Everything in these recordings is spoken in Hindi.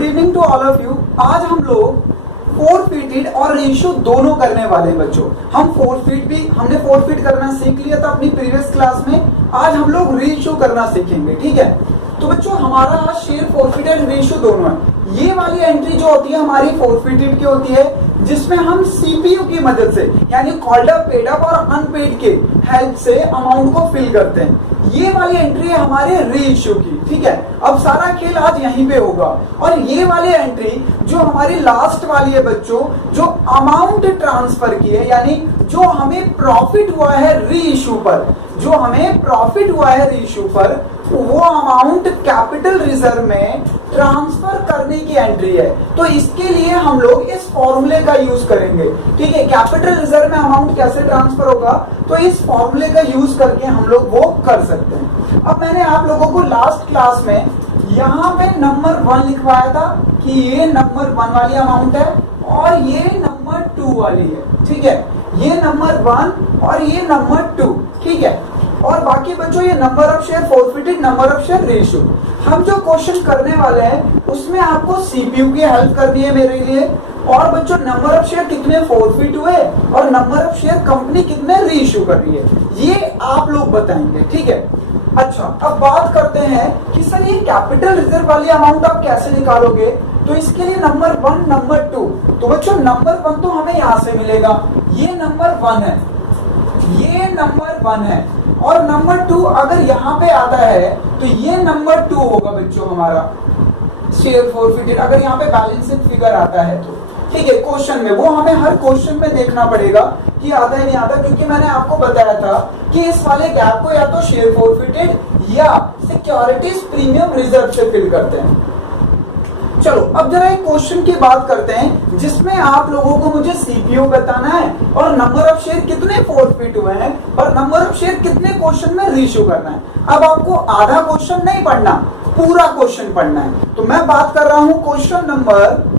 Good evening to all of you. आज हम लोग फोरफिटेड और रेशियो दोनों करने वाले हैं बच्चों। हमने फोरफिट करना सीख लिया था अपनी प्रीवियस क्लास में। आज हम लोग रेशियो करना सीखेंगे, ठीक है। तो बच्चों हमारा आज शेयर फोरफिटेड रेशियो दोनों है। ये वाली एंट्री जो होती है हमारी फोरफिटेड की होती है, जिसमें हम सीपीयू की मदद से यानी कॉल्ड अप, पेड अप और अनपेड के हेल्प से अमाउंट को फिल करते हैं। ये वाली एंट्री है हमारे रेशियो की, ठीक है। अब सारा खेल आज यहीं पे होगा। और ये वाली एंट्री जो हमारी लास्ट वाली है बच्चों, जो अमाउंट ट्रांसफर की है, यानी जो हमें प्रॉफिट हुआ है रीइश्यू पर, जो हमें प्रॉफिट हुआ है रीइश्यू पर, वो अमाउंट कैपिटल रिजर्व में ट्रांसफर करने की एंट्री है। तो इसके लिए हम लोग इस फॉर्मूले का यूज करेंगे, ठीक है। कैपिटल रिजर्व में अमाउंट कैसे ट्रांसफर होगा, तो इस फॉर्मूले का यूज करके हम लोग वो कर सकते हैं। अब मैंने आप लोगों को लास्ट क्लास में यहाँ पे नंबर 1 लिखवाया था कि ये नंबर 1 वाली अमाउंट है और ये नंबर 2 वाली है, ठीक है। ये नंबर 1 और ये नंबर 2, ठीक है। और बाकी बच्चों ये number of share forfeited, number of share ratio. हम जो क्वेश्चन करने वाले हैं उसमें आपको सीपीयू की हेल्प करनी है मेरे लिए। और बच्चों नंबर ऑफ शेयर कितने फोरफिट हुए और नंबर ऑफ शेयर कंपनी कितने रीइश्यू कर रही है, ये आप लोग बताएंगे, ठीक है। अच्छा, अब बात करते हैं कि सर ये कैपिटल रिजर्व वाली अमाउंट आप कैसे निकालोगे। तो इसके लिए नंबर 1, नंबर 2। तो बच्चों नंबर 1 तो हमें यहाँ से मिलेगा, ये नंबर 1 है, ये नंबर 1 है। और नंबर 2 अगर यहाँ पे आता है तो ये नंबर 2 होगा बच्चों हमारा शेयर फोरफिटेड, अगर यहाँ पे बैलेंसिंग फिगर आता है तो, ठीक है। क्वेश्चन में वो हमें हर क्वेश्चन में देखना पड़ेगा कि आता है नहीं आता, क्योंकि मैंने आपको बताया था कि इस वाले गैप को या तो शेयर फोरफिटेड या सिक्योरिटीज प्रीमियम रिजर्व से फिल करते हैं। चलो अब जरा एक क्वेश्चन की बात करते हैं जिसमें आप लोगों को मुझे सीपीयू बताना है और नंबर ऑफ शेयर कितने फोरफिट हुए हैं और नंबर ऑफ शेयर कितने क्वेश्चन में रीइश्यू करना है। अब आपको आधा क्वेश्चन नहीं पढ़ना, पूरा क्वेश्चन पढ़ना है। तो मैं बात कर रहा हूं क्वेश्चन नंबर,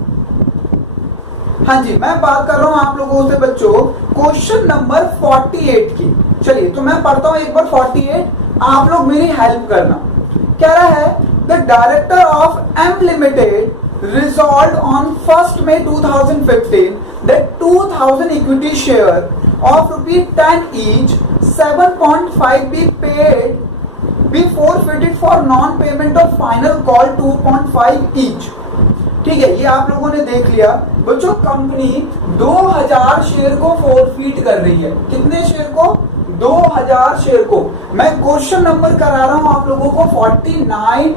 हाँ जी, मैं बात कर रहा हूं आप लोगों से बच्चों क्वेश्चन नंबर 48 की। चलिए तो मैं पढ़ता हूं एक बार 48, आप लोग मेरी हेल्प करना। कह रहा है The director of M Limited resolved on 1st May 2015 that 2000 equity share of ₹10 each, 7.5 be forfeited for non-payment of final call 2.5 each। ठीक है, ये आप लोगों ने देख लिया बच्चों। कंपनी 2000 शेयर को फोरफिट कर रही है। कितने शेयर को? 2000 शेयर को। मैं क्वेश्चन नंबर करा रहा हूं आप लोगों को 49,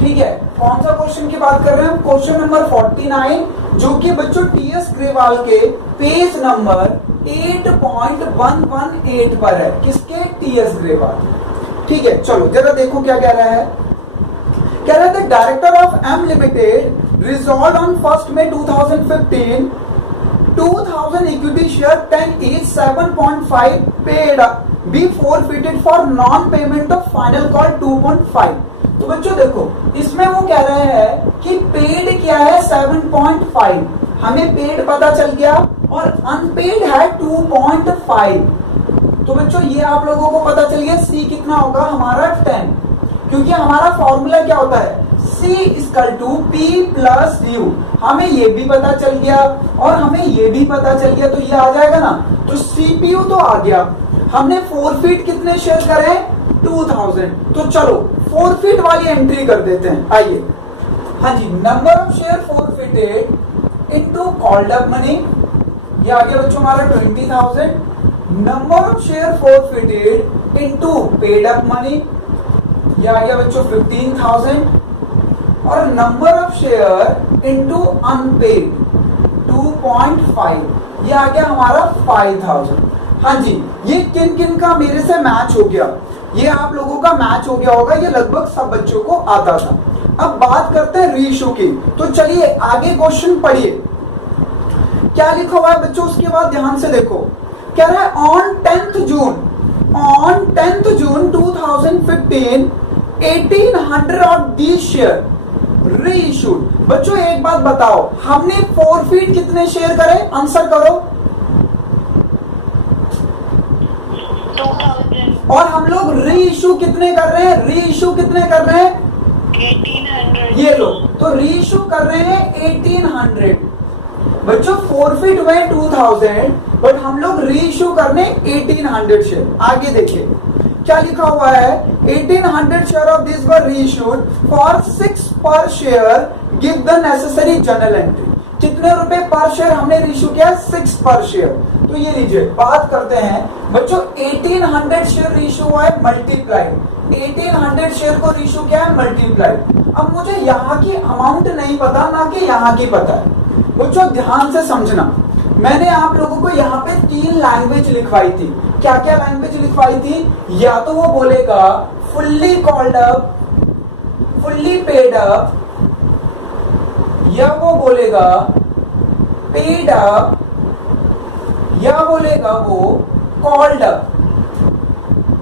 ठीक है। कौन सा क्वेश्चन की बात कर रहे हैं? क्वेश्चन नंबर 49, जो कि बच्चों टीएस ग्रेवाल के पेज नंबर 8.118 पर है। किसके? टीएस ग्रेवाल, ठीक है। चलो जरा देखो क्या कह रहा है। कह रहा है director of M limited resolve on 1st May 2015 2000 equity share 10 each, 7.5 paid be forfeited for non payment of final call 2.5। तो बच्चों देखो इसमें वो कह रहे हैं कि पेड क्या है 7.5, हमें पेड पता चल गया, और अनपेड है 2.5। तो बच्चों ये आप लोगों को पता चल गया सी कितना होगा हमारा 10, क्योंकि हमारा फॉर्मूला क्या होता है C = P + U। हमें ये भी पता चल गया और हमें ये भी पता चल गया, तो ये आ जाएगा ना। तो CPU तो आ गया। हमने फोरफिट कितने शेयर करे? 2000। तो चलो फोरफिट वाली एंट्री कर देते हैं, आइए। हाँ जी, number of share forfeited into called up money, ये आ गया बच्चों हमारा 20,000। Number of share forfeited into paid up money, ये आ गया बच्चों 15,000। और number of share into unpaid 2.5, ये आ गया हमारा 5,000। हाँ जी, ये किन किन का मेरे से मैच हो गया? ये आप लोगों का मैच हो गया होगा, ये लगभग सब बच्चों को आता था। अब बात करते हैं रीइश्यू की। तो चलिए आगे क्वेश्चन पढ़िए, क्या लिखा हुआ है बच्चों, उसके बाद ध्यान से देखो। कह रहा है on 10th June 2015 1800 of the share reissued. बच्चों एक बात बताओ, हमने फोरफिट कितने शेयर करे? आंसर करो। 2000। और हम लोग रीइश्यू कितने कर रहे हैं? रीइश्यू कितने कर रहे हैं? 1800। ये लो, तो रीइश्यू कर रहे हैं 1800। बच्चों फोरफिट हुए 2000, बट हम लोग रीइश्यू करने 1800 शेयर। आगे देखिए क्या लिखा हुआ है, 1800 share of this were reissued for 6 पर share, give the necessary journal entry. कितने रुपए पर शेयर हमने रीइश्यू किया? 6 पर शेयर। तो ये लीजिए, बात करते हैं बच्चों, 1800 शेयर रीइश्यू हुआ है, मल्टीप्लाई 1800 शेयर को रीइश्यू किया है, मल्टीप्लाई। अब मुझे यहाँ की अमाउंट नहीं पता, ना कि यहाँ की पता है। बच्चों ध्यान से समझना, मैंने आप लोगों को यहाँ पे 3 लैंग्वेज लिखवाई थी। क्या क्या लैंग्वेज लिखवाई थी? या तो वो बोलेगा fully called up, fully paid up, या वो बोलेगा पेड अप, या बोलेगा वो कॉल्ड अप।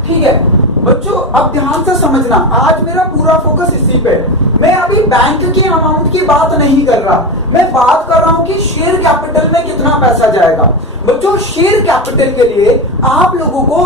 ठीक है बच्चों, अब ध्यान से समझना, आज मेरा पूरा फोकस इसी पे। मैं अभी बैंक की अमाउंट की बात नहीं कर रहा, मैं बात कर रहा हूं कि शेयर कैपिटल में कितना पैसा जाएगा। बच्चों शेयर कैपिटल के लिए आप लोगों को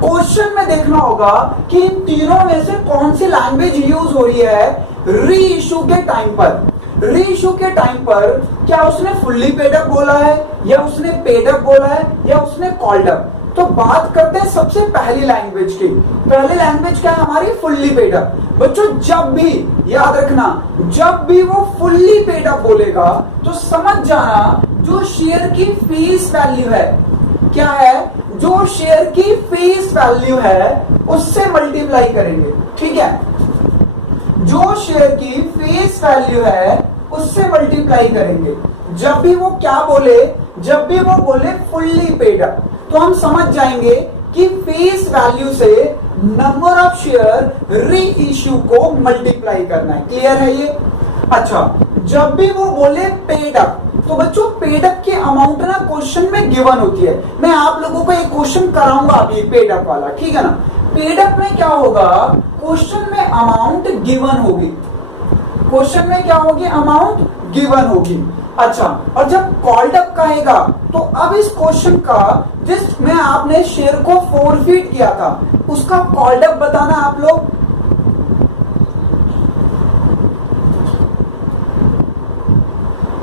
क्वेश्चन में देखना होगा कि इन तीनों में से कौन सी लैंग्वेज यूज हो रही है री इश्यू के टाइम पर। री इश्यू के टाइम पर क्या उसने फुल्ली पेड अप बोला है, या उसने पेड अप बोला है, या उसने कॉल्ड अप। तो बात करते हैं सबसे पहली लैंग्वेज की। पहली लैंग्वेज क्या है हमारी? Fully paid up. बच्चों जब भी याद रखना, जब भी वो फुल्ली पेड अप बोलेगा तो समझ जाना जो शेयर की फेस वैल्यू है, क्या है? जो शेयर की फेस वैल्यू है उससे मल्टीप्लाई करेंगे। ठीक है, जो शेयर की फेस वैल्यू है उससे मल्टीप्लाई करेंगे। जब भी वो क्या बोले, जब भी वो बोले फुल्ली पेड अप, तो हम समझ जाएंगे कि फेस वैल्यू से नंबर ऑफ शेयर री इश्यू को मल्टीप्लाई करना है। क्लियर है ये? अच्छा, जब भी वो बोले पेड अप, तो बच्चों पेड अप की अमाउंट ना क्वेश्चन में गिवन होती है। मैं आप लोगों को एक क्वेश्चन कराऊंगा अभी पेड अप वाला, ठीक है ना? पेड अप में क्या होगा? क्वेश्चन में अमाउंट गिवन होगी। क्वेश्चन में क्या होगी? अमाउंट गिवन होगी। अच्छा, और जब कॉल्ड अप कहेगा तो अब इस क्वेश्चन का जिसमें आपने शेयर को फोरफिट किया था उसका कॉल्ड अप बताना आप लोग।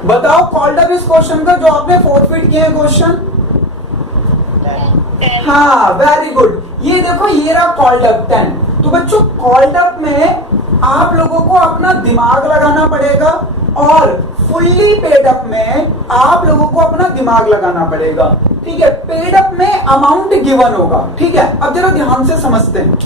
बताओ कॉल्ड अप इस क्वेश्चन का जो आपने फोरफिट किया है क्वेश्चन। हाँ वेरी गुड, ये देखो ये रहा कॉल्ड अप 10। तो बच्चों कॉल्ड अप में आप लोगों को अपना दिमाग लगाना पड़ेगा और फुल्ली पेड अप में आप लोगों को अपना दिमाग लगाना पड़ेगा। ठीक है, पेड अप में अमाउंट गिवन होगा। ठीक है, अब जरा ध्यान से समझते हैं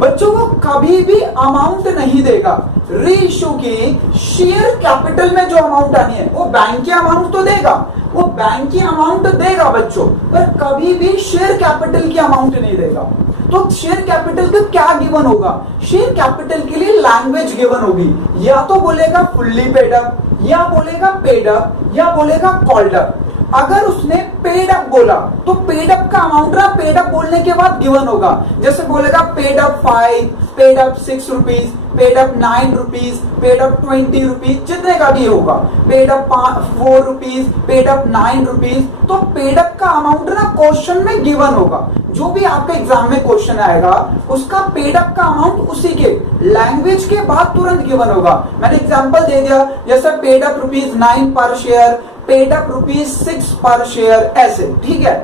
बच्चों, वो कभी भी अमाउंट नहीं देगा। री इश्यू की शेयर कैपिटल में जो अमाउंट आनी है वो बैंक की अमाउंट तो देगा, वो बैंक की अमाउंट देगा बच्चों, पर कभी भी शेयर कैपिटल की अमाउंट नहीं देगा। तो शेयर कैपिटल का क्या गिवन होगा? शेयर कैपिटल के लिए लैंग्वेज गिवन होगी, या तो बोलेगा फुल्ली पेड अप, या बोलेगा पेड अप, या बोलेगा कॉल्ड अप। अगर उसने पेड अप बोला तो पेड अप का अमाउंट ना पेड अप बोलने के बाद गिवन होगा। जैसे बोलेगा paid up 5, paid up 6 rupees, paid up 9 rupees, paid up 20 rupees, जितने का भी होगा, paid up 4 rupees, paid up 9 rupees. तो पेड अप का अमाउंट ना क्वेश्चन में गिवन होगा। जो भी आपके एग्जाम में क्वेश्चन आएगा उसका पेड अप का अमाउंट उसी के लैंग्वेज के बाद तुरंत गिवन होगा। मैंने एग्जांपल दे दिया, जैसे पेड अप ₹9 पर शेयर, पेड अप ₹6 पर शेयर, ऐसे। ठीक है,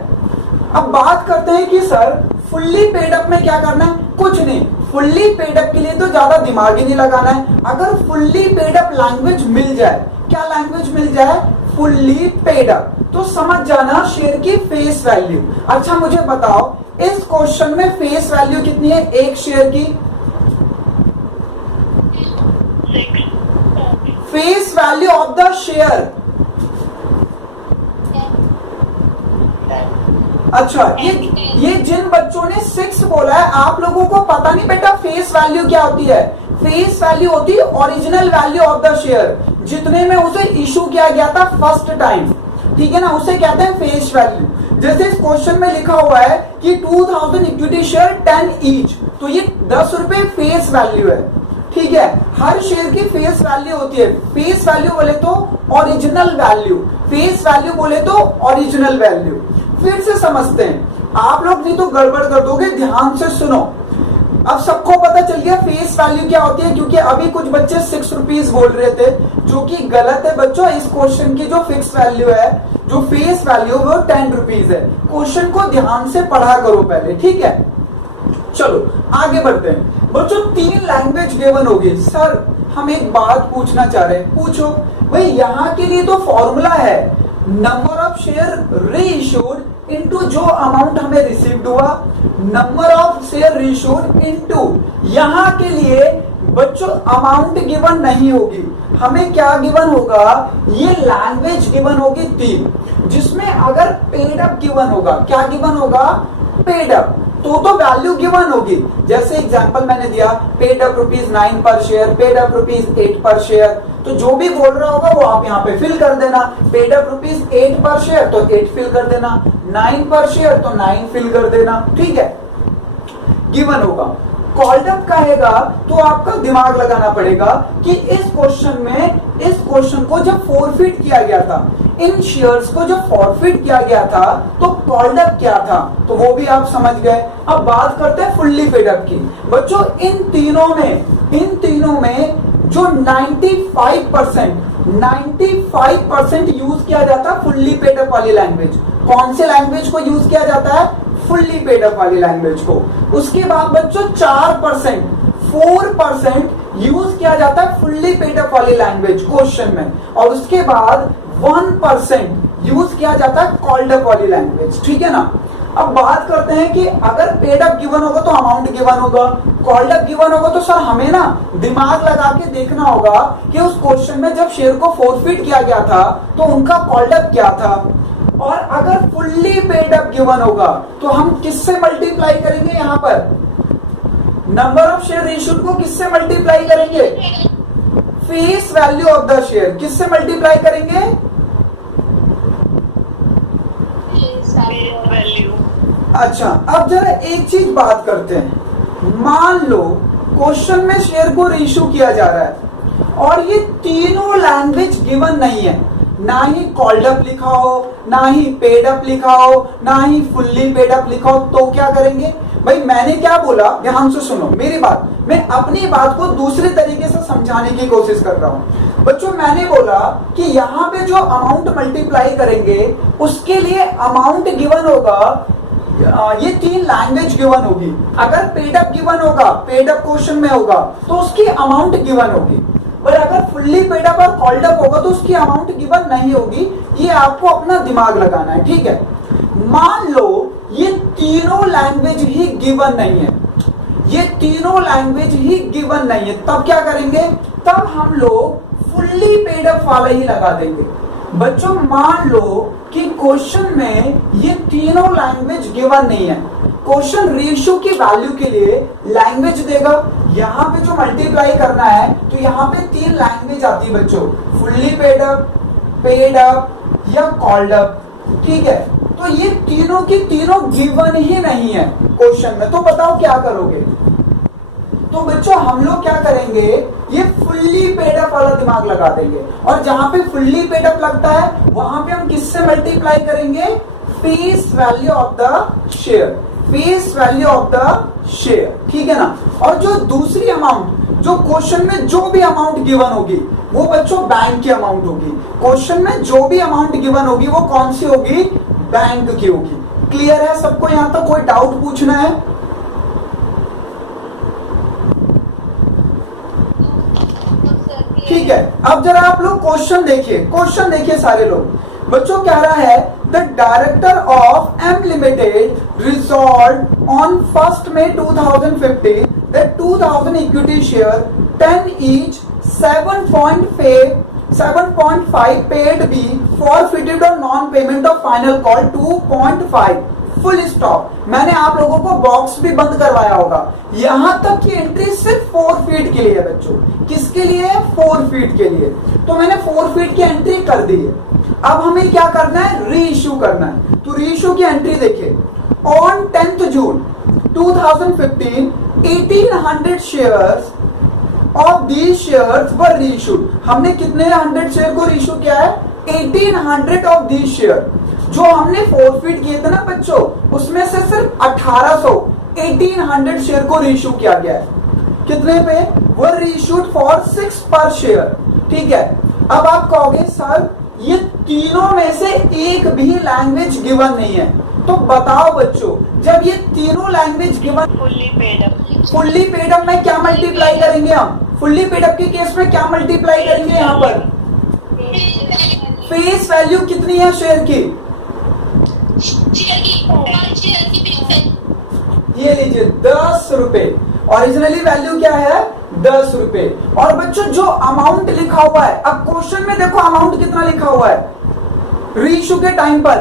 अब बात करते हैं कि सर फुल्ली पेड अप में क्या करना है? कुछ नहीं, फुल्ली पेड अप के लिए तो ज्यादा दिमाग ही नहीं लगाना है। अगर फुल्ली पेड अप लैंग्वेज मिल जाए, क्या लैंग्वेज मिल जाए? फुल्ली पेड अप, तो समझ जाना शेयर की फेस वैल्यू। अच्छा मुझे बताओ इस क्वेश्चन में फेस वैल्यू कितनी है एक शेयर की? 6। Face value of the share. अच्छा, ये जिन बच्चों ने 6 बोला है आप लोगों को पता नहीं बेटा फेस वैल्यू क्या होती है? फेस वैल्यू होती है original value of the share, जितने में उसे इशू किया गया था फर्स्ट टाइम। ठीक है ना, उसे कहते हैं फेस वैल्यू। जैसे इस क्वेश्चन में लिखा हुआ है कि 2000 इक्विटी शेयर 10 ईच, तो ये 10 रुपए फेस वैल्यू है। ठीक है, हर शेयर की फेस वैल्यू होती है। फेस वैल्यू बोले तो ओरिजिनल वैल्यू, फेस वैल्यू बोले तो ओरिजिनल वैल्यू। फिर से समझते हैं, आप लोग नहीं तो गड़बड़ कर दोगे, ध्यान से सुनो। अब सबको पता चल गया फेस वैल्यू क्या होती है, क्योंकि अभी कुछ बच्चे 6 रुपीज बोल रहे थे, जो कि गलत है बच्चों। इस क्वेश्चन की जो फिक्स वैल्यू है, जो फेस वैल्यू वो 10 रुपीज है। क्वेश्चन को ध्यान से पढ़ा करो पहले, ठीक है। चलो आगे बढ़ते हैं बच्चों। 3 लैंग्वेज गिवन होगी। सर हम एक बात पूछना चाह रहे हैं, पूछो भाई। यहाँ के लिए तो फॉर्मूला है number of share reissued into जो अमाउंट हमें रिसीव्ड हुआ, number of share reissued into, यहाँ के लिए बच्चों अमाउंट गिवन नहीं होगी, हमें क्या गिवन होगा, ये लैंग्वेज गिवन होगी 3, जिसमें अगर पेड अप गिवन होगा, क्या गिवन होगा, पेड अप, तो वैल्यू गिवन होगी। जैसे एग्जांपल मैंने दिया, पेड अप ₹9 पर शेयर, पेड अप ₹8 पर शेयर, तो जो भी बोल रहा होगा वो आप यहाँ पे फिल कर देना। पेड अप ₹8 पर शेयर तो 8 फिल कर देना, 9 पर शेयर तो 9 फिल कर देना, ठीक है, गिवन होगा। कॉल्ड अप कहेगा तो आपका दिमाग लगाना पड़ेगा कि इस क्वेश्चन को जब फॉरफिट किया गया था, इन शेयर्स को जब फॉरफिट किया गया था तो कॉल्ड अप क्या था, तो वो भी आप समझ गए। अब बात करते हैं फुल्ली पेड अप की। बच्चों इन तीनों में जो 95% यूज किया जाता है फुल्ली पेड अप वाली लैंग्वेज। कौन से लैंग्वेज को यूज किया जाता है, फुल्ली पेड अप वाली लैंग्वेज को। उसके बाद बच्चों 4% यूज किया जाता है फुल्ली पेड अप वाली लैंग्वेज क्वेश्चन में, और उसके बाद 1% यूज किया जाता है कॉल्ड अप वाली लैंग्वेज, ठीक है ना। अब बात करते हैं कि अगर पेड अप गिवन होगा तो अमाउंट गिवन होगा, कॉल्ड अप गिवन होगा तो सर हमें ना दिमाग लगा के देखना होगा कि उस क्वेश्चन में जब शेयर को फॉरफिट किया गया था तो उनका कॉल्ड अप क्या था। और अगर फुल्ली पेड अप गिवन होगा तो हम किससे मल्टीप्लाई करेंगे, यहां पर नंबर ऑफ शेयर इश्यूड को किससे मल्टीप्लाई करेंगे, face value of the share किससे मल्टीप्लाई करेंगे, फेस वैल्यू। अच्छा अब जरा एक चीज बात करते हैं। मान लो क्वेश्चन में शेयर को रीइश्यू किया जा रहा है और ये तीनों लैंग्वेज गिवन नहीं है, ना ही कॉल्ड अप लिखा हो, ना ही पेड अप लिखा हो, ना ही फुल्ली पेड अप लिखा हो, तो क्या करेंगे भाई। मैंने क्या बोला, ध्यान से सुनो मेरी बात, मैं अपनी बात को दूसरे तरीके से समझाने की कोशिश कर रहा हूं। बच्चों मैंने बोला कि यहाँ पे जो अमाउंट मल्टीप्लाई करेंगे उसके लिए अमाउंट गिवन होगा, ये 3 लैंग्वेज गिवन होगी। अगर पेड अप गिवन होगा, पेड अप क्वेश्चन में होगा तो उसकी अमाउंट गिवन होगी, पर अगर फुल्ली पेड अप और कॉल्ड अप होगा तो उसकी अमाउंट गिवन नहीं होगी। ये आपको अपना दिमाग लगाना है, ठीक है। मान लो ये तीनों लैंग्वेज ही गिवन नहीं है, ये तीनों लैंग्वेज ही गिवन नहीं है, तब क्या करेंगे, तब हम लोग फुल्ली पेड अप वाला ही लगा देंगे। बच्चों मान लो कि क्वेश्चन में ये तीनों लैंग्वेज गिवन नहीं है, क्वेश्चन रेशियो की वैल्यू के लिए लैंग्वेज देगा। यहाँ पे जो मल्टीप्लाई करना है तो यहाँ पे 3 लैंग्वेज आती है बच्चों, फुल्ली पेड अप या कॉल्ड अप, ठीक है। तो ये तीनों की तीनों गिवन ही नहीं है क्वेश्चन में, तो बताओ क्या करोगे। तो बच्चों हम लोग क्या करेंगे, ये फुल्ली पेड अप वाला दिमाग लगा देंगे, और जहां पे फुल्ली पेड अप लगता है वहां पे हम किससे मल्टीप्लाई करेंगे, face value of the share, face value of the share, ठीक है ना। और जो दूसरी अमाउंट, जो क्वेश्चन में जो भी अमाउंट गिवन होगी वो बच्चों बैंक की अमाउंट होगी। क्वेश्चन में जो भी अमाउंट गिवन होगी वो कौन सी होगी, बैंक की होगी। क्लियर है सबको, यहां तक कोई डाउट पूछना है, ठीक है। अब जरा आप लोग क्वेश्चन देखिए सारे लोग। बच्चों कह रहा है the director of M limited resolve on 1 May 2015 that 2000 equity share 10 each 7.5 paid B forfeited on non-payment of final call 2.5 full stop. मैंने आप लोगों को बॉक्स भी बंद करवाया होगा। यहां तक की एंट्री सिर्फ 4 फीट के लिए है बच्चों, किसके लिए, 4 फीट के लिए। तो मैंने 4 फीट की एंट्री कर दी है। अब हमें क्या करना है, री इश्यू करना है। तो री इश्यू की एंट्री देखिए, on 10 June 2015 1800 shares of these shares were reissued. हमने कितने 100 शेयर को रीइश्यू किया है, 1800 ऑफ दीज शेयर। जो हमने फॉरफिट किए थे ना बच्चों, उसमें से सिर्फ 1800 1800 शेयर को रीइश्यू किया गया है। कितने पे? वर रीइश्यूड फॉर 6 पर शेयर। ठीक है, अब आप कहोगे सर ये तीनों में से एक भी लैंग्वेज गिवन नहीं है, तो बताओ बच्चों, जब ये तीनों language given, fully paid up. Fully paid up में क्या मल्टीप्लाई करेंगे हम? फुल्ली पेड अप के केस में क्या मल्टीप्लाई करेंगे? यहाँ पर फेस वैल्यू कितनी है शेयर की? ये लीजिए 10 रुपए। ओरिजिनली वैल्यू क्या है? 10 रुपए। और बच्चों जो अमाउंट लिखा हुआ है, अब क्वेश्चन में देखो अमाउंट कितना लिखा हुआ है रीइश्यू के टाइम पर?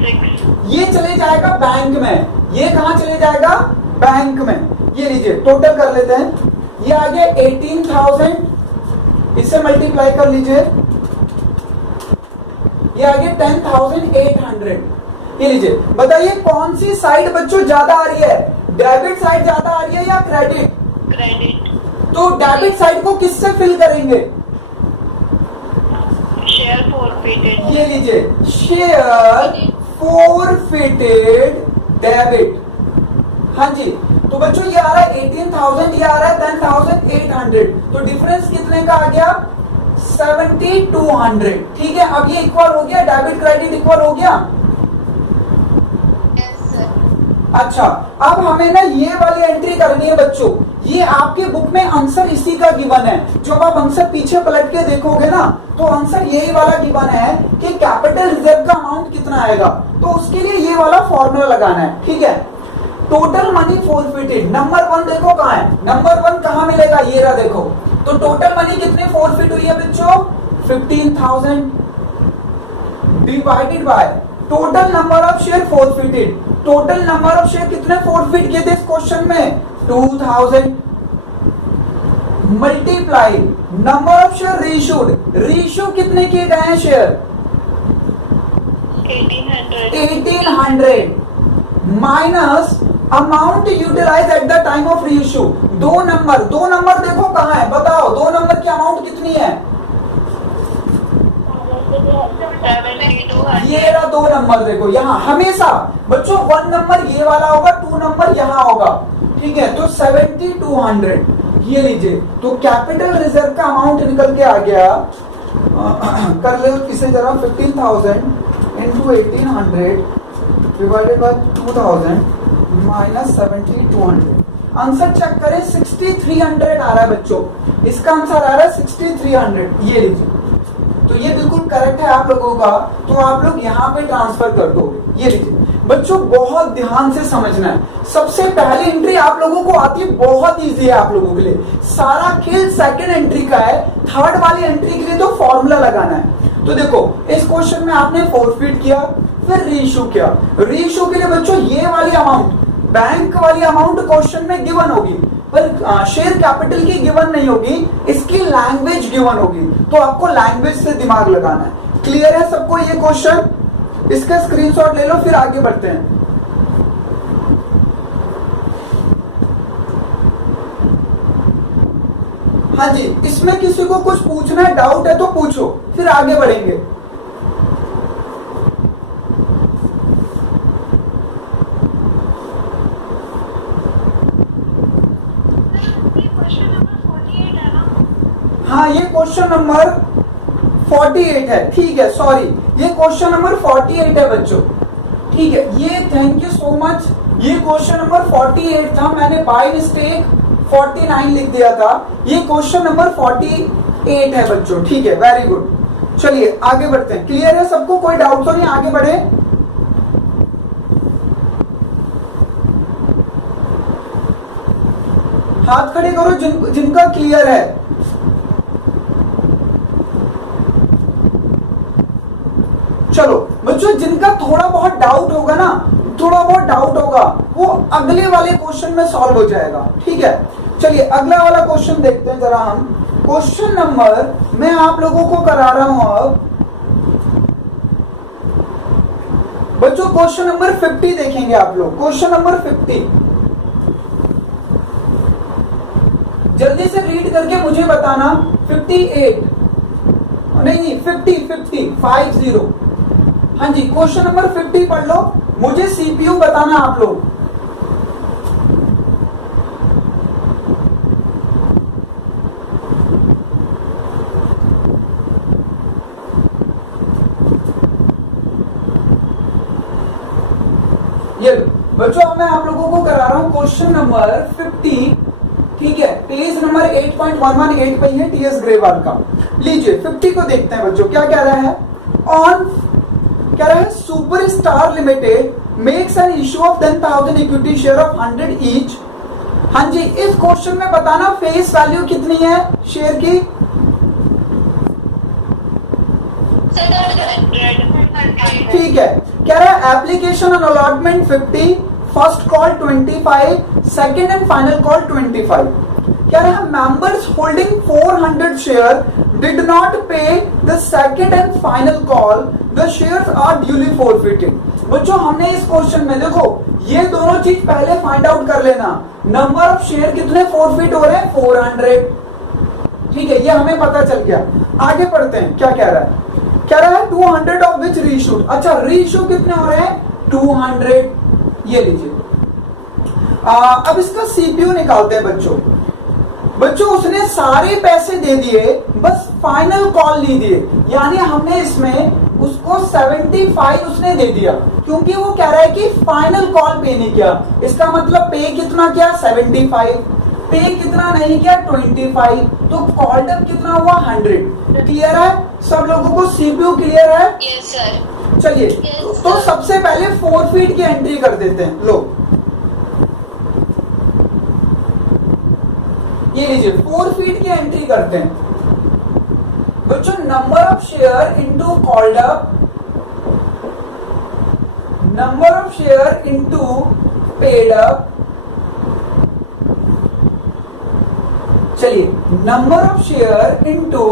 6। ये चले जाएगा बैंक में। ये कहां चले जाएगा? बैंक में। ये लीजिए टोटल कर लेते हैं। ये आ गया 18,000, इससे मल्टीप्लाई कर लीजिए। ये आ गया 10,800। ये लीजिए, बताइए कौन सी साइड बच्चों ज्यादा आ रही है? डेबिट साइड ज्यादा आ रही है या क्रेडिट? क्रेडिट। तो डेबिट साइड को किससे फिल करेंगे? Share forfeited. ये लीजिए शेयर फॉरफिटेड डेबिट। हाँ जी, तो बच्चों ये आ रहा है 18,000, ये आ रहा है 10,800, तो डिफरेंस कितने का आ गया? 7,200। ठीक है, अब ये इक्वल हो गया, डेबिट क्रेडिट इक्वल हो गया। अच्छा, अब हमें ना ये वाली एंट्री करनी है बच्चों। ये आपके बुक में आंसर इसी का गिवन है। जब आप आंसर पीछे पलट के देखोगे ना, तो आंसर यही वाला गिवन है कि कैपिटल रिजर्व का अमाउंट कितना आएगा। तो उसके लिए ये वाला फॉर्मूला लगाना है। ठीक है, टोटल मनी फॉरफिटेड, नंबर 1 देखो कहाँ है? नंबर 1 कहाँ मिलेगा? ये रहा देखो। तो टोटल मनी कितने फॉरफिट हुई है बच्चों? 15,000 divided by total number of share forfeited. Total number of share कितने फॉरफिट किए थे इस क्वेश्चन में? 2000 multiply number of share reissued. Reissue कितने किए गए हैं शेयर? 1800 minus amount utilise at the time of reissue. दो नंबर देखो कहां है? बताओ, दो नंबर की अमाउंट कितनी है? 7200। ये रहा दो नंबर देखो यहाँ। हमेशा बच्चों 1 नंबर ये वाला होगा, 2 नंबर यहाँ होगा। ठीक है, तो 7200 ये लीजिए। तो कैपिटल रिजर्व का अमाउंट निकल के आ गया। कर ले इसे जरा, 15,000 into 1800 divided by 2000 minus 7200। Answer check करें, 6300 आ रहा है बच्चों। इसका आंसर आ रहा है 6300। ये लीजिए, तो ये बिल्कुल करेक्ट है आप लोगों का। तो आप लोग यहाँ पे ट्रांसफर कर दोगे। ये लीजिए बच्चों, बहुत ध्यान से समझना है। सबसे पहली एंट्री आप लोगों को आती है, बहुत इजी है आप लोगों के लिए। सारा खेल सेकंड एंट्री का है। थर्ड वाली एंट्री के लिए तो फॉर्मूला लगाना है। तो देखो, इस क्वेश्चन में आपने फॉरफिट किया, फिर रीइश्यू किया। रीइश्यू के लिए बच्चों ये वाली अमाउंट, बैंक वाली अमाउंट क्वेश्चन में गिवन होगी, पर शेयर कैपिटल की गिवन नहीं होगी, इसकी लैंग्वेज गिवन होगी। तो आपको लैंग्वेज से दिमाग लगाना है। क्लियर है सबको ये क्वेश्चन? इसका स्क्रीनशॉट ले लो, फिर आगे बढ़ते हैं। हाँ जी, इसमें किसी को कुछ पूछना है, डाउट है तो पूछो, फिर आगे बढ़ेंगे। हाँ, ये क्वेश्चन नंबर 48 है। ठीक है, सॉरी, ये क्वेश्चन नंबर 48 है बच्चों। ठीक है, ये थैंक यू सो मच। ये क्वेश्चन नंबर 48 था, मैंने बाय मिस्टेक 49 लिख दिया था। ये क्वेश्चन नंबर 48 है बच्चों। ठीक है, वेरी गुड। चलिए आगे बढ़ते हैं। क्लियर है सबको? कोई डाउट तो नहीं? आगे बढ़े। हाथ खड़े करो जिनका क्लियर है। चलो बच्चों, जिनका थोड़ा बहुत डाउट होगा ना, थोड़ा बहुत डाउट होगा, वो अगले वाले क्वेश्चन में सॉल्व हो जाएगा। ठीक है, चलिए अगला वाला क्वेश्चन देखते हैं जरा हम। क्वेश्चन नंबर मैं आप लोगों को करा रहा हूं अब बच्चों, क्वेश्चन नंबर 50 देखेंगे आप लोग। क्वेश्चन नंबर 50 जल्दी से रीड करके मुझे बताना। 58 नहीं 50 हाँ जी, क्वेश्चन नंबर 50 पढ़ लो, मुझे सीपीयू बताना आप लोग। बच्चों अब मैं आप लोगों को करा रहा हूं क्वेश्चन नंबर 50, ठीक है, पेज नंबर 8.118 पे है टीएस ग्रेवाल का। लीजिए 50 को देखते हैं बच्चों, क्या कह रहा है। ऑन कह रहा है superstar limited makes an issue of 10,000 equity share of 100 each. हाँ जी, इस क्वेश्चन में बताना फेस वैल्यू कितनी है शेयर की। 100। ठीक है, कह रहा है application and allotment 50, first call 25, second and final call 25। कह रहा है members holding 400 share did not pay the second and final call, the shares are duly forfeited. बच्चों हमने इस क्वेश्चन में देखो ये दोनों चीज पहले फाइंड आउट कर लेना। नंबर ऑफ शेयर कितने फॉरफिट हो रहे हैं, 400। ठीक है, ये हमें पता चल गया। आगे पढ़ते हैं, क्या कह रहा है। कह रहा है 200 ऑफ विच रीइश्यूड। अच्छा, रीइश्यू कितने हो रहे हैं, 200। ये लीजिए। अब इसका सीपीयू निकालते हैं बच्चों। बच्चों उसने सारे पैसे दे दिए, बस फाइनल कॉल नहीं दिए, यानी हमने इसमें उसको 75 उसने दे दिया, क्योंकि वो कह रहा है कि फाइनल कॉल पे नहीं किया। इसका मतलब पे कितना किया, 75, पे कितना नहीं किया, 25, तो कॉल्ड अप कितना हुआ, 100। क्लियर है सब लोगों को, सीपीयू क्लियर है। Yes sir. चलिए तो सबसे पहले फॉरफिट की एंट्री कर देते हैं। लो ये लीजिए, फॉरफिट की एंट्री करते हैं बच्चों। Number of share into called up, number of share into paid up. चलिए, number of share into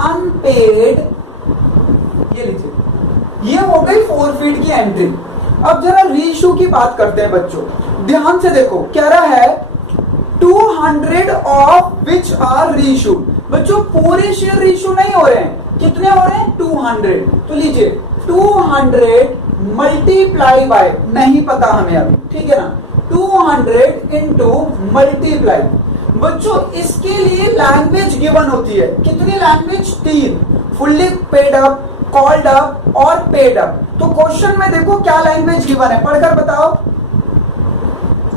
unpaid. ये लीजिए, ये हो गई फॉरफिट की एंट्री। अब जरा रीइश्यू की बात करते हैं बच्चों, ध्यान से देखो। कह रहा है 200 ऑफ विच आर रीइश्यूड। बच्चों पूरे शेयर रीइश्यू नहीं हो रहे हैं, कितने हो रहे हैं, 200। तो लीजिए 200 मल्टीप्लाई बाय, नहीं पता हमें अभी, ठीक है ना, 200 इंटू मल्टीप्लाई। बच्चों इसके लिए लैंग्वेज गिवन होती है, कितनी language, 3, fully paid up, called up और पेड अप। तो क्वेश्चन में देखो क्या लैंग्वेज गिवन है, पढ़कर बताओ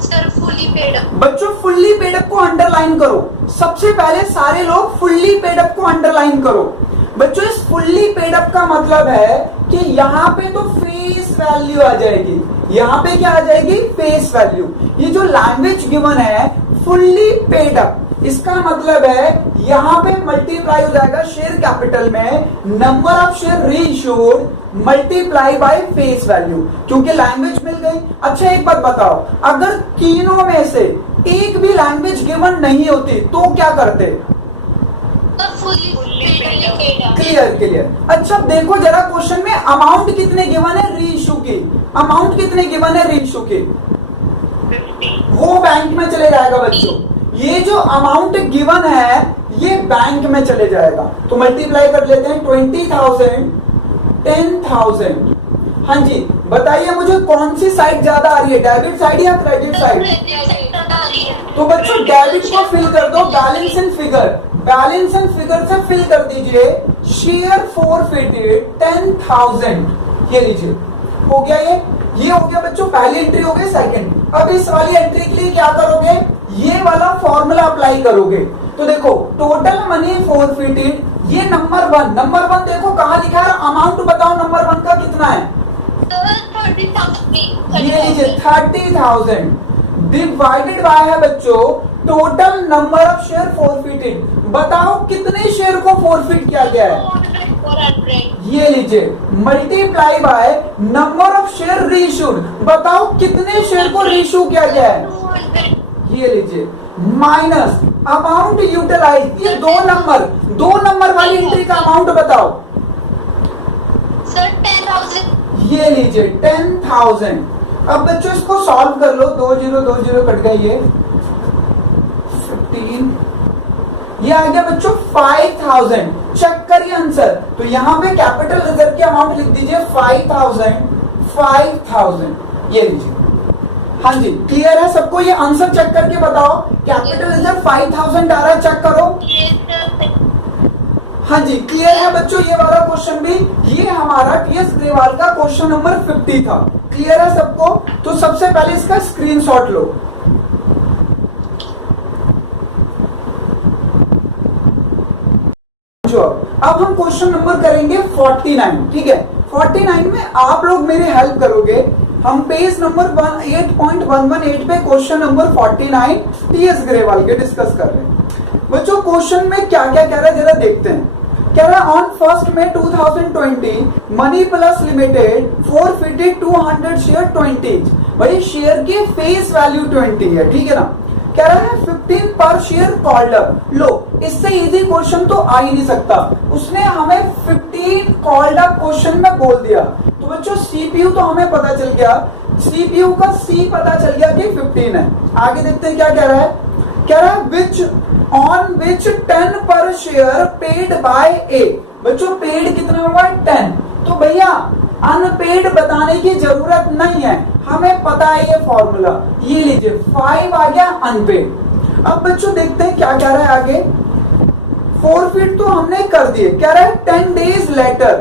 सर। Fully paid up. बच्चों फुल्ली पेड अप को अंडरलाइन करो, सबसे पहले सारे लोग फुल्ली पेड अप को अंडरलाइन करो। बच्चों इस फुल्ली पेड अप का मतलब है कि यहाँ पे तो फेस वैल्यू आ जाएगी, यहाँ पे क्या आ जाएगी, फेस वैल्यू। ये जो लैंग्वेज गिवन है फुल्ली पेड अप, इसका मतलब है यहाँ पे मल्टीप्लाई हो जाएगा शेयर कैपिटल में number of share reissued multiply by face value, क्योंकि लैंग्वेज मिल गई। अच्छा एक बात बताओ, अगर तीनों में से एक भी लैंग्वेज गिवन नहीं होती तो क्या करते, क्लियर क्लियर। अच्छा देखो जरा क्वेश्चन में अमाउंट कितने गिवन है रीइश्यू की, अमाउंट कितने गिवन है रीइश्यू की, 50। वो बैंक में चले जाएगा बच्चों। ये जो अमाउंट गिवन है ये बैंक में चले जाएगा, तो मल्टीप्लाई कर लेते हैं 20,000 10,000। हाँ जी बताइए मुझे कौन सी साइड ज्यादा आ रही है, डेबिट साइड या क्रेडिट साइड। तो बच्चों डेबिट को फिल कर दो, balance in figure, balance in figure से फिल कर दीजिए शेयर फॉरफिटेड 10,000। ये लीजिए हो गया, ये हो गया बच्चों, पहली एंट्री हो गई। सेकंड, अब इस वाली एंट्री के लिए क्या करोगे, ये वाला फॉर्मूला अप्लाई करोगे। तो देखो टोटल मनी फॉरफिटेड, ये नंबर वन, नंबर वन देखो कहाँ लिखा है, अमाउंट बताओ नंबर वन का कितना है, ये लीजिए 30,000 डिवाइडेड बाय है बच्चों total number of share forfeited. बताओ कितने शेयर को फॉरफिट किया गया है, 400। ये लीजिए multiply by number of share reissued. बताओ कितने शेयर को रीइश्यू किया गया है, 200। ये लीजिए माइनस अमाउंट यूटिलाइज। ये दो नंबर वाली एंट्री का अमाउंट बताओ सर 10,000। ये लीजिए 10,000। अब बच्चों इसको सॉल्व कर लो, 2 0 कट गए, ये 15, ये आ गया बच्चों 5,000। चेक करिए आंसर, तो यहाँ पे कैपिटल रिजर्व की अमाउंट लिख दीजिए 5,000। ये लीजिए, हाँ जी क्लियर है सबको, ये आंसर चेक करके बताओ, कैपिटल रिजर्व 5,000 आ रहा है, चेक करो। हाँ जी क्लियर है बच्चों, ये वाला क्वेश्चन भी, ये हमारा टीएस ग्रेवाल का क्वेश्चन नंबर 50 था। क्लियर है सबको? तो सबसे पहले इसका स्क्रीनशॉट लो। अब हम क्वेश्चन नंबर करेंगे 49, ठीक है। 49 में आप लोग मेरी हेल्प करोगे। हम पेज नंबर 8.118 पे क्वेश्चन नंबर 49 टीएस ग्रेवाल के डिस्कस कर रहे हैं। बच्चों क्वेश्चन में क्या क्या कह रहा है जरा देखते हैं। कह रहा है ऑन 1 मई 2020 Money Plus Limited forfeited 200 share 20। भाई शेयर की फेस वैल्यू 20 है, ठीक है ना। कह रहा है 15 पर शेयर कॉल्ड अप। लो, इससे इजी क्वेश्चन तो आ ही नहीं सकता। उसने हमें 15 कॉल्ड अप क्वेश्चन में बोल दिया। तो बच्चों सीपीयू तो हमें पता चल गया, सीपीयू का सी पता चल गया कि 15 है। आगे देखते हैं क्या कह रहा है। कह रहा है विच ऑन विच 10 पर शेयर पेड बाय ए। बच्चों पेड कितना हुआ है 10। तो भैया अनपेड बताने की जरूरत नहीं है, हमें पता है ये फॉर्मूला। ये लीजिए 5 आ गया अनपेड। अब बच्चों देखते हैं क्या कह रहा है आगे। फोरफिट तो हमने कर दिए। कह रहा है 10 डेज लेटर,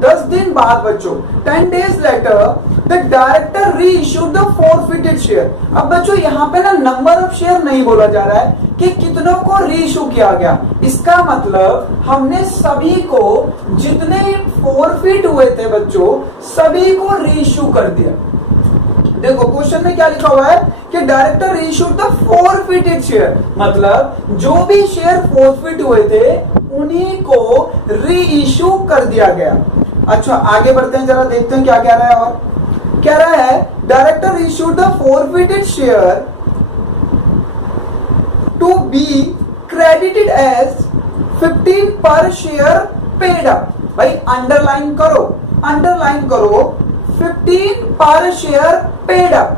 10 दिन बाद बच्चों 10 डेज लेटर द डायरेक्टर री इश्यूड द फोरफिटेड शेयर। अब बच्चों यहाँ पे ना नंबर ऑफ शेयर नहीं बोला जा रहा है कि कितनों को री इश्यू किया गया। इसका मतलब हमने सभी को, जितने फोरफिट हुए थे बच्चों, सभी को री इश्यू कर दिया। देखो क्वेश्चन में क्या लिखा हुआ है कि director reissued the forfeited share, मतलब जो भी शेयर फोरफिट हुए थे उन्हीं को री इश्यू कर दिया गया। अच्छा आगे बढ़ते हैं, जरा देखते हैं क्या कह रहा है। और कह रहा है director reissued the forfeited share to be credited as 15 पर शेयर पेड अप। भाई अंडरलाइन करो, अंडरलाइन करो 15 पर शेयर पेड अप।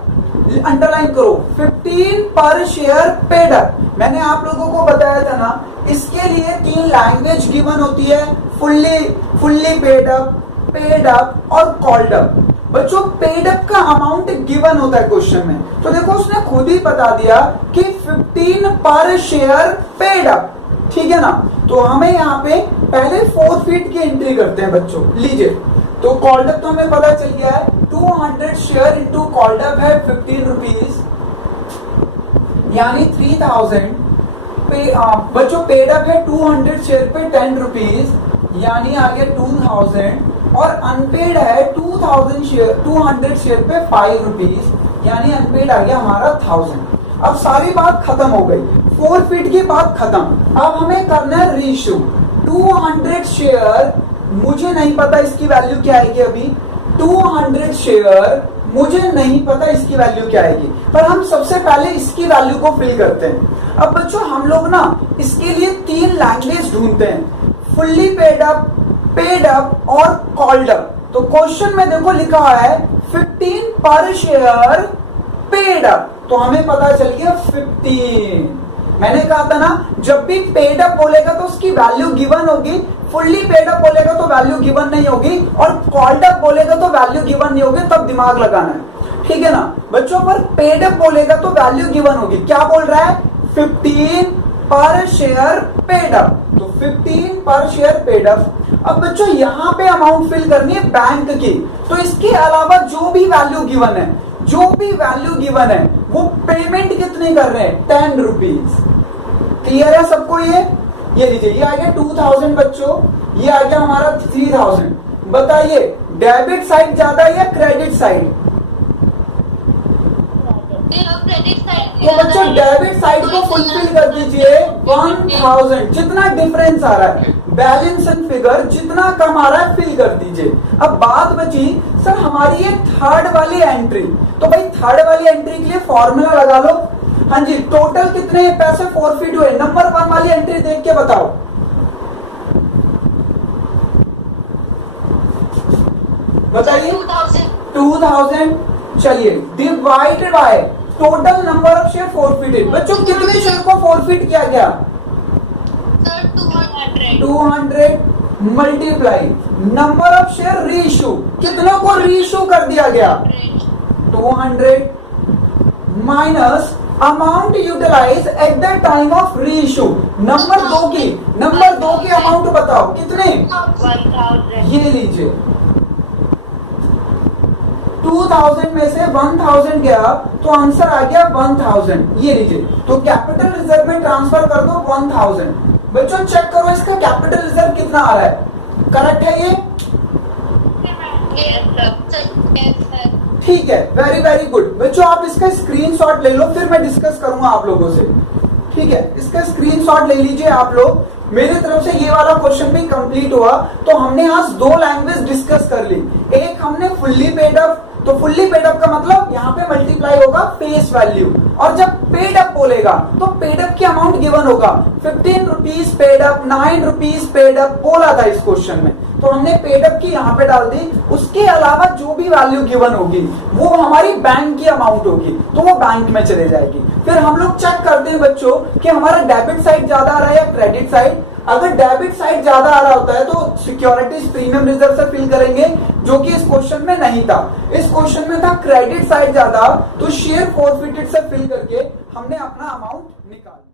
अंडरलाइन करो 15 पर शेयर पेड अप। मैंने आप लोगों को बताया था ना, इसके लिए 3 लैंग्वेज गिवन होती है, फुल्ली पेड अप और कॉल्ड अप। बच्चों पेड अप का अमाउंट गिवन होता है क्वेश्चन में, तो देखो उसने खुद ही बता दिया कि 15 पर शेयर पेड अप, ठीक है ना। तो हमें यहाँ पे पहले फोरफिट की एंट्री करते हैं बच्चों। लीजिए तो कॉल्ड अप तो हमें पता चल गया है, 200 शेयर इंटू कॉल्ड अप है 15 रुपीज, यानी 3000। बच्चों पेड अप है 200 शेयर पे 10 रुपीज, यानी आ गया 2000। और अनपेड है 200 शेयर पे 5 रुपीज, यानी अनपेड आ गया हमारा 1000। अब सारी बात खत्म हो गई, फोरफिट की बात खत्म। अब हमें करना है रीइश्यू। 200 शेयर मुझे नहीं पता इसकी वैल्यू क्या आएगी अभी। 200 शेयर मुझे नहीं पता इसकी वैल्यू क्या आएगी, पर हम सबसे पहले इसकी वैल्यू को फिल करते हैं। अब बच्चों हम लोग ना इसके लिए 3 लैंग्वेज ढूंढते हैं, फुल्ली पेड अप और कॉल्ड अप। तो क्वेश्चन में देखो लिखा है 15 पर शेयर पेड अप, तो हमें पता चल गया 15। मैंने कहा था ना जब भी पेड अप बोलेगा तो उसकी वैल्यू गिवन होगी, फुल्ली पेड अप बोलेगा तो वैल्यू गिवन नहीं होगी, और कॉल्ड अप बोलेगा तो वैल्यू गिवन नहीं होगी, तब दिमाग लगाना है, ठीक है ना बच्चों। पर पेड अप बोलेगा तो वैल्यू गिवन होगी। क्या बोल रहा है 15 पर शेयर पेड अप, तो 15 पर शेयर पेड अप। अब बच्चों यहाँ पे अमाउंट फिल करनी है बैंक की, तो इसके अलावा जो भी वैल्यू गिवन है वो पेमेंट कितनी कर रहे हैं 10 रुपीज। क्लियर है सबको? ये लीजिए, ये आ गया 2000 बच्चों, ये आ गया हमारा 3000। बताइए डेबिट साइड ज्यादा या क्रेडिट साइड? तो बच्चों डेबिट साइड को फुलफिल कर दीजिए 1000। जितना डिफरेंस आ रहा है बैलेंस एंड फिगर जितना कम आ रहा है फिल कर दीजिए। अब बात बची सर हमारी ये थर्ड वाली एंट्री, तो भाई थर्ड वाली एंट्री के लिए फॉर्मूला लगा लो। हाँ जी, टोटल कितने पैसे फोरफिट हुए, नंबर 1 वाली एंट्री देख के बताओ। बताइए 2000। चलिए divided by total number of share forfeited. बच्चों कितने शेयर को फोरफिट किया गया? 200 multiply number of share reissue, कितनों को रीइश्यू कर दिया गया 200 minus amount utilise at the time of reissue. Number 2 की अमाउंट बताओ कितने? 1000। ये लीजिए 2000 में से 1000 गया तो आंसर आ गया 1000। ये लीजिए, तो कैपिटल रिजर्व में ट्रांसफर कर दो 1000। बच्चों चेक करो इसका कैपिटल रिजर्व कितना आ रहा है, करेक्ट है ये? ठीक है, वेरी वेरी गुड। बच्चों आप इसका स्क्रीनशॉट ले लो, फिर मैं डिस्कस करूंगा आप लोगों से। ठीक है, इसका स्क्रीनशॉट ले लीजिए आप लोग। मेरी तरफ से ये वाला क्वेश्चन भी कंप्लीट हुआ। तो हमने आज दो लैंग्वेज डिस्कस कर ली। एक हमने फुल्ली पेड अप, तो फुल्ली पेड अप का मतलब यहाँ पे मल्टीप्लाई होगा फेस वैल्यू, और जब पेड अप बोलेगा तो पेड अप की अमाउंट गिवन होगा 15 rupees paid up, 9 rupees paid up बोला था इस क्वेश्चन में। तो हमने पेड अप की यहाँ पे डाल दी। उसके अलावा जो भी वैल्यू गिवन होगी वो हमारी बैंक की अमाउंट होगी, तो वो बैंक में चले जाएगी। फिर हम लोग चेक करते हैं बच्चों कि हमारा डेबिट साइड ज्यादा आ रहा है या क्रेडिट साइड। अगर डेबिट साइड ज्यादा आ रहा होता है तो सिक्योरिटीज प्रीमियम रिजर्व से फिल करेंगे, जो कि इस क्वेश्चन में नहीं था। इस क्वेश्चन में था क्रेडिट साइड ज्यादा, तो शेयर फॉरफिटेड से फिल करके हमने अपना अमाउंट निकाल